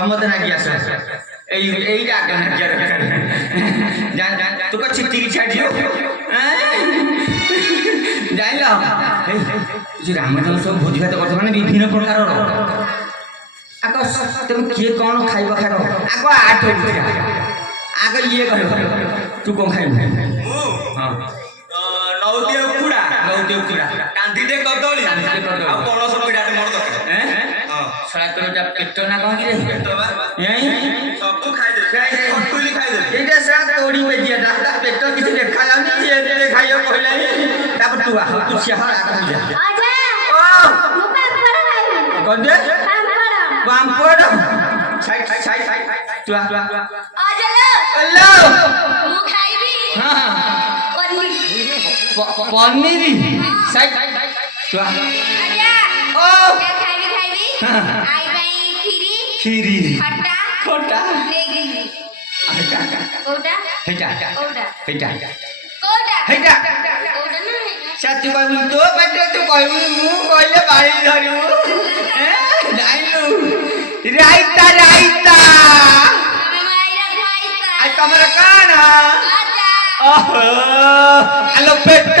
ସମସ୍ତେ ନାଗି ଆସ ଏଇଟା ଆଗ ନାଗିଆ ଦରକାର ତୁ କଣ ଛିଟିକି ଛାଡ଼ିଯିବ ଜାଣିଲ ଯୋଉ ରାମଚନ୍ଦ୍ର ସବୁ ଭୋଜି ଭାତ କରୁଛ ମାନେ ବିଭିନ୍ନ ପ୍ରକାରର ଆଗ ତେଣୁ କିଏ କ'ଣ ଖାଇବ ଖାଇବ ଆଗ ଆଠ ଆଗ ଇଏ କରିବ ତୁ କ'ଣ ଖାଇବୁ ହଁ ନଉତି ଉକୁଡ଼ା କାନ୍ଦିଟେ କଦଳୀ ଆଉ ପଣସ ପିଠାଟେ ମୋର ଦରକାର ଶଳା ତୋର ଯା ପେଟ ନା କ'ଣ କିରେ ସବୁ ଖାଇଦେବେ ଖଟୁଲି ଖାଇଦେବେ ଏଇଟା ଶଳା ତୋଡ଼ି ବେଜିଆଟା ତା ପେଟ କିଛି ଦେଖାଯାଉନି ସିଏ ଖାଇବ କହିଲାନି ତାପରେ ତୁ ଆହ ତୁ ସିଏ କଦେ ପାମ୍ପଡ଼ ଛାଇ ତୁ ଆହ ପନିର ତୁ ଆହ କ୍ଷୀରି ଖଟା ତୁ କହିବୁ ତୋ ପାଟିରେ ତୁ କହିବୁ ମୁଁ କହିଲେ ବାড়ি ଧରିବୁ ଜାଣିଲୁ ରାଇତା ତମର କଣ ଆଲୋ ପେଟ